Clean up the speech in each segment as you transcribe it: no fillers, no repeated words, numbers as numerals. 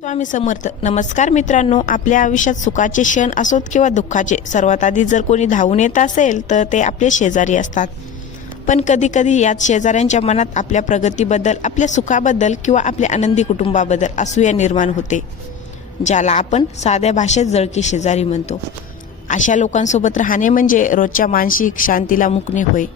स्वामी समर्थ. नमस्कार मित्रांनो, आपल्या आयुष्यात सुखाचे क्षण असोत किंवा दुःखाचे, सर्वात आधी जर कोणी धावून येत असेल तर ते आपले शेजारी असतात. पण कधी कधी याच शेजाऱ्यांच्या मनात आपल्या प्रगतीबद्दल, आपल्या सुखाबद्दल किंवा आपल्या आनंदी कुटुंबाबद्दल असूया निर्माण होते, ज्याला आपण साध्या भाषेत जळकी शेजारी म्हणतो. अशा लोकांसोबत राहणे म्हणजे रोजच्या मानसिक शांतीला मुकणे होय.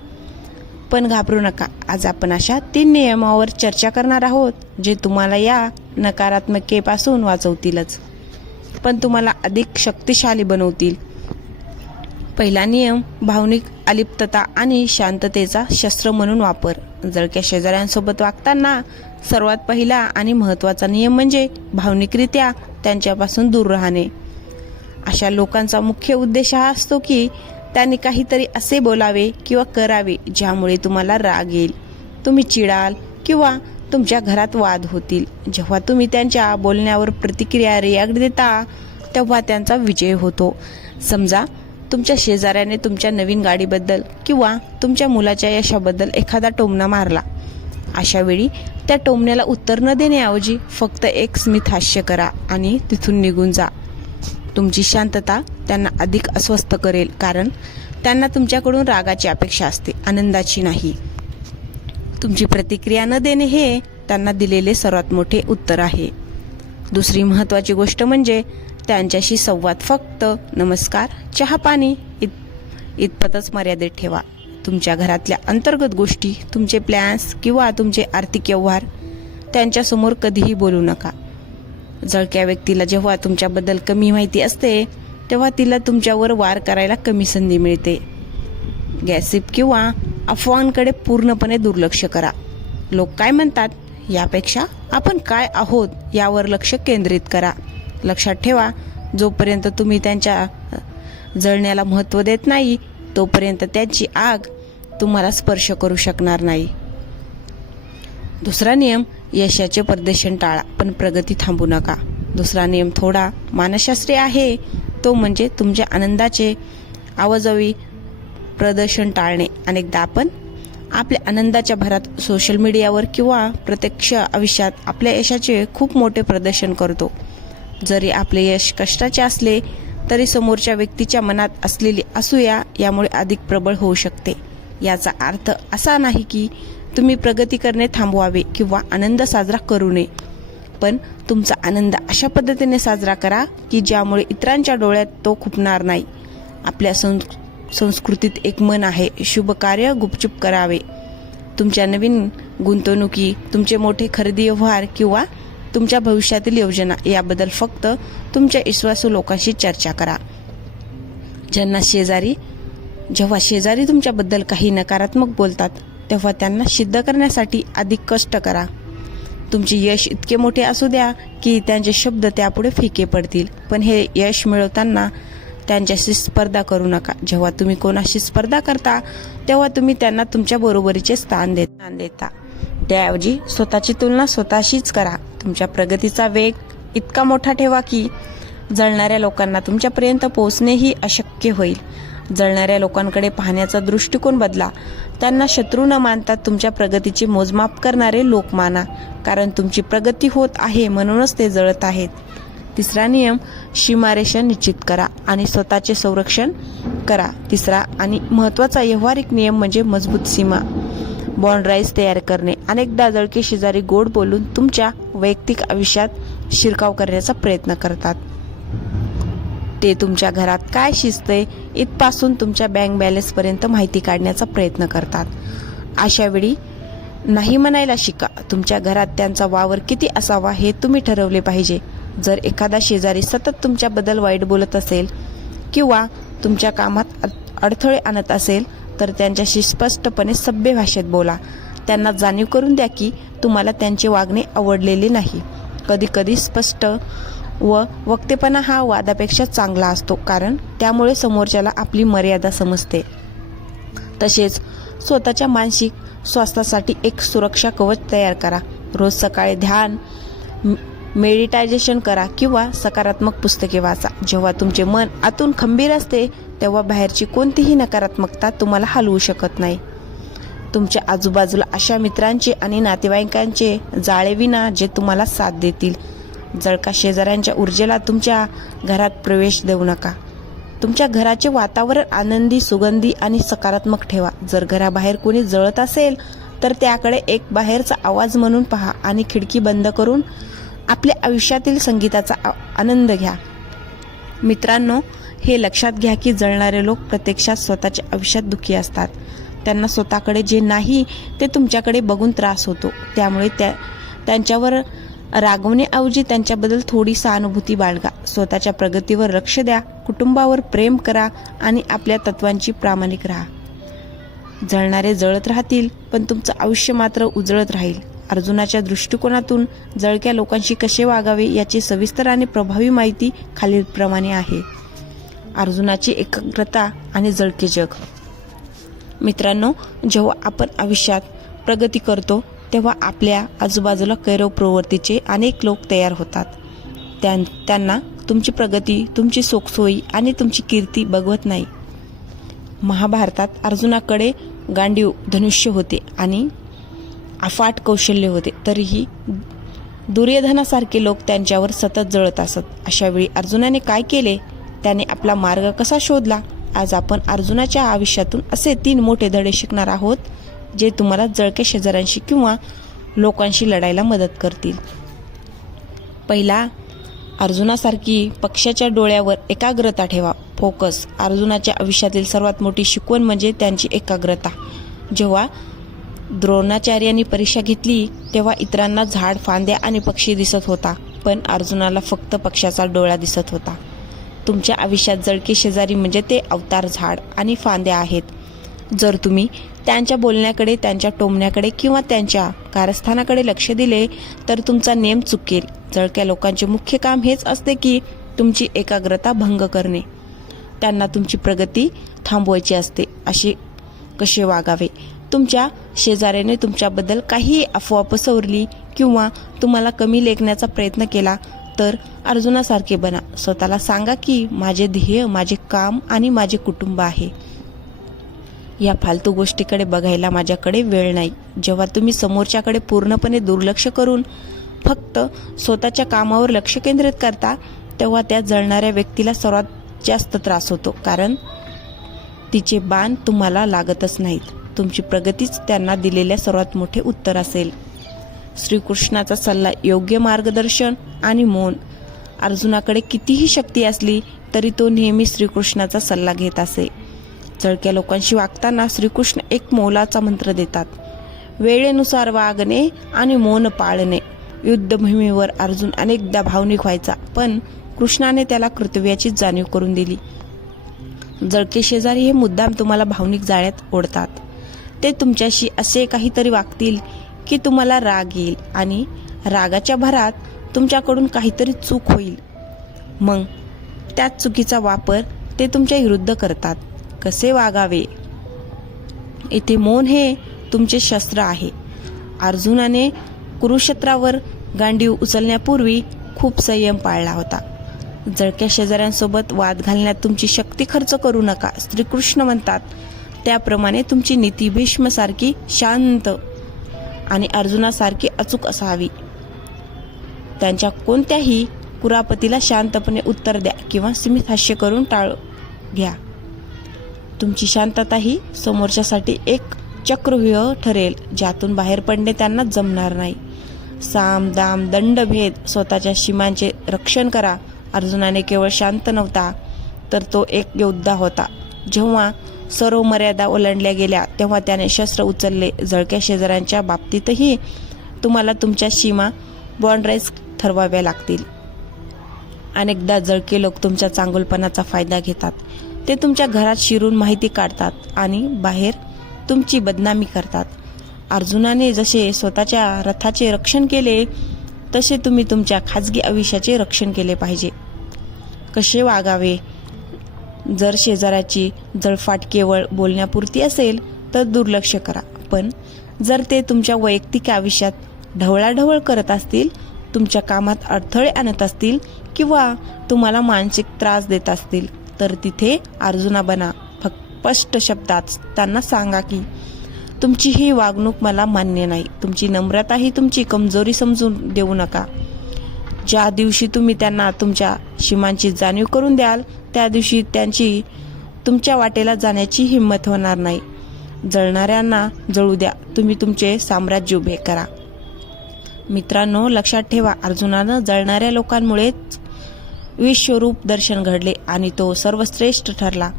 पण घाबरू नका, आज आपण अशा 3 नियमावर चर्चा करणार आहोत जे तुम्हाला या नकारात्मकतेपासून वाचवतीलच, पण तुम्हाला अधिक शक्तिशाली बनवतील. पहिला नियम, भावनिक अलिप्तता आणि शांततेचा शस्त्र म्हणून वापर. जळक्या शेजाऱ्यांसोबत वागताना सर्वात पहिला आणि महत्त्वाचा नियम म्हणजे भावनिकरित्या त्यांच्यापासून दूर राहणे. अशा लोकांचा मुख्य उद्देश हा असतो की त्यांनी काहीतरी असे बोलावे किंवा करावे ज्यामुळे तुम्हाला राग येईल, तुम्ही चिडाल किंवा तुमच्या घरात वाद होतील. जेव्हा तुम्ही त्यांच्या बोलण्यावर प्रतिक्रिया रिॲक्ट देता तेव्हा त्यांचा विजय होतो. समजा तुमच्या शेजाऱ्याने तुमच्या नवीन गाडीबद्दल किंवा तुमच्या मुलाच्या यशाबद्दल एखादा टोमणा मारला. अशा वेळी त्या टोमण्याला उत्तर न देण्याऐवजी फक्त एक स्मित हास्य करा आणि तिथून निघून जा. तुमची शांतता त्यांना अधिक अस्वस्थ करेल, कारण त्यांना तुमच्याकडून रागाची अपेक्षा असते, आनंदाची नाही. तुमची प्रतिक्रिया न देणे हे त्यांना दिलेले सर्वात मोठे उत्तर आहे. दुसरी महत्त्वाची गोष्ट म्हणजे त्यांच्याशी संवाद फक्त नमस्कार, चहा पाणी इतपतच मर्यादित ठेवा. तुमच्या घरातल्या अंतर्गत गोष्टी, तुमचे प्लॅन्स किंवा तुमचे आर्थिक व्यवहार त्यांच्यासमोर कधीही बोलू नका. जळक्या व्यक्तीला जेव्हा तुमच्याबद्दल कमी माहिती असते तेव्हा तिला तुमच्यावर वार करायला कमी संधी मिळते. गॅसिप किंवा अफवांकडे पूर्णपणे दुर्लक्ष करा. लोक काय म्हणतात यापेक्षा आपण काय आहोत यावर लक्ष केंद्रित करा. लक्षात ठेवा, जोपर्यंत तुम्ही त्यांच्या जळण्याला महत्त्व देत नाही तोपर्यंत त्यांची आग तुम्हाला स्पर्श करू शकणार नाही. दुसरा नियम, यशाचे प्रदर्शन टाळा पण प्रगती थांबू नका. दुसरा नियम थोडा मानसशास्त्रीय आहे, तो म्हणजे तुमच्या आनंदाचे आवाजवी प्रदर्शन टाळणे. अनेकदा आपण आपल्या आनंदाच्या भरात सोशल मीडियावर किंवा प्रत्यक्ष आयुष्यात आपल्या यशाचे खूप मोठे प्रदर्शन करतो. जरी आपले यश कष्टाचे असले तरी समोरच्या व्यक्तीच्या मनात असलेली असूया यामुळे अधिक प्रबळ होऊ शकते. याचा अर्थ असा नाही की तुम्ही प्रगती करणे थांबवावे किंवा आनंद साजरा करू नये, पण तुमचा आनंद अशा पद्धतीने साजरा करा की ज्यामुळे इतरांच्या डोळ्यात तो खुपणार नाही. आपल्या संस्कृतीत एक म्हण आहे, शुभ कार्य गुपचूप करावे. तुमच्या नवीन गुंतवणुकी, तुमचे मोठे खरेदी व्यवहार किंवा तुमच्या भविष्यातील योजना याबद्दल फक्त तुमच्या विश्वासू लोकांशी चर्चा करा. जेव्हा शेजारी तुमच्याबद्दल काही नकारात्मक बोलतात तेव्हा त्यांना सिद्ध करण्यासाठी अधिक कष्ट करा. तुमचे यश इतके मोठे असू द्या की त्यांचे शब्द त्यापुढे फिके पडतील, पण हे यश मिळवताना त्यांच्याशी स्पर्धा करू नका. जेव्हा तुम्ही कोणाशी स्पर्धा करता तेव्हा तुम्ही त्यांना तुमच्या बरोबरीचे स्थान देता. त्याऐवजी स्वतःची तुलना स्वतःशीच करा. तुमच्या प्रगतीचा वेग इतका मोठा ठेवा की जळणाऱ्या लोकांना तुमच्यापर्यंत पोहोचणेही अशक्य होईल. जळणाऱ्या लोकांकडे पाहण्याचा दृष्टिकोन बदला. त्यांना शत्रू न मानता तुमच्या प्रगतीचे मोजमाप करणारे लोक माना, कारण तुमची प्रगती होत आहे म्हणूनच ते जळत आहेत. तिसरा नियम, सीमारेषा निश्चित करा आणि स्वतःचे संरक्षण करा. तिसरा आणि महत्त्वाचा व्यावहारिक नियम म्हणजे मजबूत सीमा, बाउंड्राईज तयार करणे. अनेकदा जळके शेजारी गोड बोलून तुमच्या वैयक्तिक आयुष्यात शिरकाव करण्याचा प्रयत्न करतात. ते तुमच्या घरात काय शिजते इथपासून तुमच्या बँक बॅलन्सपर्यंत माहिती काढण्याचा प्रयत्न करतात. अशा वेळी नाही म्हणायला शिका. तुमच्या घरात त्यांचा वावर किती असावा हे तुम्ही ठरवले पाहिजे. जर एखादा शेजारी सतत तुमच्याबद्दल वाईट बोलत असेल किंवा तुमच्या कामात अडथळे आणत असेल तर त्यांच्याशी स्पष्टपणे सभ्य भाषेत बोला. त्यांना जाणीव करून द्या की तुम्हाला त्यांचे वागणे आवडलेले नाही. कधीकधी स्पष्ट व वक्तेपणा हा वादापेक्षा चांगला असतो, कारण त्यामुळे समोरच्याला आपली मर्यादा समजते. तसेच स्वतःच्या मानसिक स्वास्थ्यासाठी एक सुरक्षा कवच तयार करा. रोज सकाळी ध्यान, मेडिटेशन करा किंवा सकारात्मक पुस्तके वाचा. जेव्हा तुमचे मन आतून खंबीर असते तेव्हा बाहेरची कोणतीही नकारात्मकता तुम्हाला हलवू शकत नाही. तुमच्या आजूबाजूला अशा मित्रांचे आणि नातेवाईकांचे जाळे विना जे तुम्हाला साथ देतील. जळका शेजाऱ्यांच्या ऊर्जेला तुमच्या घरात प्रवेश देऊ नका. तुमच्या घराचे वातावरण आनंदी, सुगंधी आणि सकारात्मक ठेवा. जर घराबाहेर कोणी जळत असेल तर त्याकडे एक बाहेरचा आवाज म्हणून पहा आणि खिडकी बंद करून आपल्या आयुष्यातील संगीताचा आनंद घ्या. मित्रांनो, हे लक्षात घ्या की जळणारे लोक प्रत्यक्षात स्वतःच्या आयुष्यात दुःखी असतात. त्यांना स्वतःकडे जे नाही ते तुमच्याकडे बघून त्रास होतो. त्यामुळे त्यांच्यावर रागवण्याऐवजी त्यांच्याबद्दल थोडी सहानुभूती बाळगा. स्वतःच्या प्रगतीवर लक्ष द्या, कुटुंबावर प्रेम करा आणि आपल्या तत्वांची प्रामाणिक राहा. जळणारे जळत राहतील पण तुमचं आयुष्य मात्र उजळत राहील. अर्जुनाच्या दृष्टिकोनातून जळक्या लोकांशी कसे वागावे याची सविस्तर आणि प्रभावी माहिती खालीलप्रमाणे आहे. अर्जुनाची एकाग्रता आणि जळके जग. मित्रांनो, जेव्हा आपण आयुष्यात प्रगती करतो तेव्हा आपल्या आजूबाजूला कैरव प्रवृत्तीचे अनेक लोक तयार होतात. त्यांना तुमची प्रगती, तुमची सुखसोयी आणि तुमची कीर्ती बघवत नाही. महाभारतात अर्जुनाकडे गांडीव धनुष्य होते आणि अफाट कौशल्य होते, तरीही दुर्योधनासारखे लोक त्यांच्यावर सतत जळत असत. अशा वेळी अर्जुनाने काय केले? त्याने आपला मार्ग कसा शोधला? आज आपण अर्जुनाच्या आयुष्यातून असे 3 मोठे धडे शिकणार आहोत जे तुम्हाला जळक्या शेजाऱ्यांशी किंवा लोकांशी लढायला मदत करतील. पहिला, अर्जुनासारखी पक्षाच्या डोळ्यावर एकाग्रता ठेवा. फोकस. अर्जुनाच्या आयुष्यातील सर्वात मोठी शिकवण म्हणजे त्यांची एकाग्रता. जेव्हा द्रोणाचार्यांनी परीक्षा घेतली तेव्हा इतरांना झाड, फांद्या आणि पक्षी दिसत होता, पण अर्जुनाला फक्त पक्षाचा डोळा दिसत होता. तुमच्या आयुष्यात जळके शेजारी म्हणजे ते अवतार, झाड आणि फांद्या आहेत. जर तुम्ही त्यांच्या बोलण्याकडे, त्यांच्या टोमण्याकडे किंवा त्यांच्या कारस्थानाकडे लक्ष दिले तर तुमचा नेम चुकेल. जळक्या लोकांचे मुख्य काम हेच असते की तुमची एकाग्रता भंग करणे. त्यांना तुमची प्रगती थांबवायची असते. असे कसे वागावे? तुमच्या शेजाऱ्याने तुमच्याबद्दल काही अफवा पसरवली किंवा तुम्हाला कमी लेखण्याचा प्रयत्न केला तर अर्जुनासारखे बना. स्वतःला सांगा की माझे ध्येय, माझे काम आणि माझे कुटुंब आहे. या फालतू गोष्टीकडे बघायला माझ्याकडे वेळ नाही. जेव्हा तुम्ही समोरच्याकडे पूर्णपणे दुर्लक्ष करून फक्त स्वतःच्या कामावर लक्ष केंद्रित करता तेव्हा त्या जळणाऱ्या व्यक्तीला सर्वात जास्त त्रास होतो, कारण तिचे बाण तुम्हाला लागतच नाहीत. तुमची प्रगतीच त्यांना दिलेल्या सर्वात मोठे उत्तर असेल. श्रीकृष्णाचा सल्ला, योग्य मार्गदर्शन आणि मौन. अर्जुनाकडे कितीही शक्ती असली तरी तो नेहमी श्रीकृष्णाचा सल्ला घेत असे. जळक्या लोकांशी वागताना श्रीकृष्ण एक मोलाचा मंत्र देतात: वेळेनुसार वागणे आणि मौन पाळणे. युद्धभूमीवर अर्जुन अनेकदा भावनिक व्हायचा, पण कृष्णाने त्याला कर्तव्याची जाणीव करून दिली. जळके शेजारी हे मुद्दाम तुम्हाला भावनिक जाळ्यात ओढतात. ते तुमच्याशी असे काहीतरी वागतील की तुम्हाला राग येईल आणि रागाच्या भरात तुमच्याकडून काहीतरी चूक होईल. मग त्याच चुकीचा वापर ते तुमच्या विरुद्ध करतात. कसे वागावे? इथे मौन हे तुमचे शस्त्र आहे. अर्जुनाने कुरुक्षेत्रावर गांडीव उचलण्यापूर्वी खूप संयम पाळला होता. जळक्या शेजाऱ्यांसोबत वाद घालण्यात तुमची शक्ती खर्च करू नका. श्रीकृष्ण म्हणतात त्याप्रमाणे तुमची नीती भीष्मसारखी शांत आणि अर्जुनासारखी अचूक असावी. त्यांच्या कोणत्याही कुरापतीला शांतपणे उत्तर द्या किंवा सीमित हास्य करून टाळ घ्या. तुमची शांतता ही समोरच्यासाठी एक चक्रव्यूह ठरेल ज्यातून बाहेर पडणे त्यांना जमणार नाही. साम, दाम, दंडभेद. स्वतःच्या सीमांचे रक्षण करा. अर्जुनाने केवळ शांत नव्हता तर तो एक योद्धा होता. जेव्हा सर्व मर्यादा ओलांडल्या गेल्या तेव्हा त्याने शस्त्र उचलले. जळक्या शेजाऱ्यांच्या बाबतीतही तुम्हाला तुमच्या सीमा, बाउंड्रीज ठरवाव्या लागतील. अनेकदा जळके लोक तुमच्या चांगुलपणाचा फायदा घेतात. ते तुमच्या घरात शिरून माहिती काढतात आणि बाहेर तुमची बदनामी करतात. अर्जुनाने जसे स्वतःच्या रथाचे रक्षण केले तसे तुम्ही तुमच्या खाजगी आयुष्याचे रक्षण केले पाहिजे. कसे वागावे? जर शेजाऱ्याची जळफाट केवळ बोलण्यापुरती असेल तर दुर्लक्ष करा, पण जर ते तुमच्या वैयक्तिक आयुष्यात ढवळाढवळ करत असतील, तुमच्या कामात अडथळे आणत असतील किंवा तुम्हाला मानसिक त्रास देत असतील तर तिथे अर्जुना बना. स्पष्ट शब्दात त्यांना सांगा की तुमची ही वागणूक मला मान्य नाही. तुमची नम्रता ही तुमची कमजोरी समजून देऊ नका. ज्या दिवशी तुम्ही त्यांना तुमच्या सीमांची जाणीव करून द्याल त्या दिवशी त्यांची तुमच्या वाटेला जाण्याची हिंमत होणार नाही. जळणाऱ्यांना जळू द्या, तुम्ही तुमचे साम्राज्य उभे करा. मित्रांनो, लक्षात ठेवा, अर्जुनानं जळणाऱ्या लोकांमुळेच विश्वरूप दर्शन घडले आणि तो सर्वश्रेष्ठ ठरला.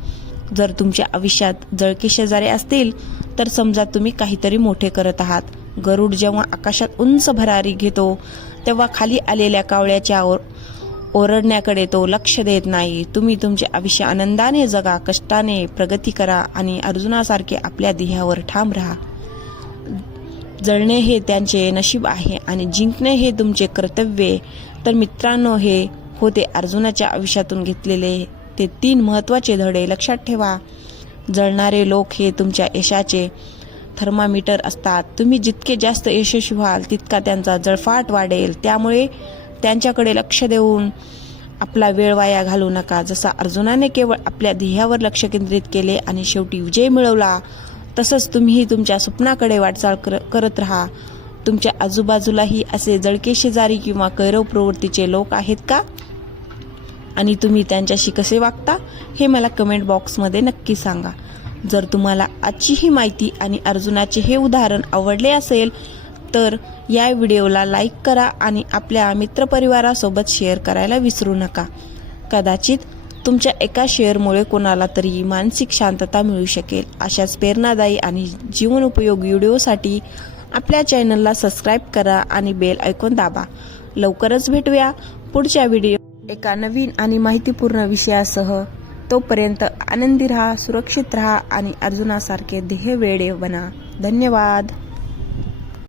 जर तुमच्या आयुष्यात जळके शेजारी असतील तर समजा तुम्ही काहीतरी मोठे करत आहात. गरुड जेव्हा आकाशात उंच भरारी घेतो तेव्हा खाली आलेल्या कावळ्याच्या ओरडण्याकडे तो लक्ष देत नाही. तुम्ही तुमचे आयुष्य आनंदाने जगा, कष्टाने प्रगती करा आणि अर्जुनासारखे आपल्या ध्येयावर ठाम राहा. जळणे हे त्यांचे नशीब आहे आणि जिंकणे हे तुमचे कर्तव्य. तर मित्रांनो, हे होते अर्जुनाच्या आयुष्यातून घेतलेले ते 3 महत्त्वाचे धडे. लक्षात ठेवा, जळणारे लोक हे तुमच्या यशाचे थर्मामीटर असतात. तुम्ही जितके जास्त यशस्वी व्हाल तितका त्यांचा जळफाट वाढेल. त्यामुळे त्यांच्याकडे लक्ष देऊन आपला वेळ वाया घालवू नका. जसा अर्जुनाने केवळ आपल्या ध्येयावर लक्ष केंद्रित केले आणि शेवटी विजय मिळवला, तसंच तुम्हीही तुमच्या स्वप्नाकडे वाटचाल करत राहा. तुमच्या आजूबाजूलाही असे जळके शेजारी किंवा कैरव प्रवृत्तीचे लोक आहेत का? आणि तुम्ही त्यांच्याशी कसे वागता हे मला कमेंट बॉक्समध्ये नक्की सांगा. जर तुम्हाला आजची ही माहिती आणि अर्जुनाचे हे उदाहरण आवडले असेल तर या व्हिडिओला लाईक करा आणि आपल्या मित्रपरिवारासोबत शेअर करायला विसरू नका. कदाचित तुमच्या एका शेअरमुळे कोणाला तरी मानसिक शांतता मिळू शकेल. अशाच प्रेरणादायी आणि जीवनोपयोगी व्हिडिओसाठी आपल्या चॅनलला सबस्क्राईब करा आणि बेल आयकॉन दाबा. लवकरच भेटूया पुढच्या व्हिडिओ एका नवीन आणि माहितीपूर्ण विषयासह. तोपर्यंत आनंदी राहा, सुरक्षित राहा आणि अर्जुनासारखे ध्येय वेडे बना. धन्यवाद.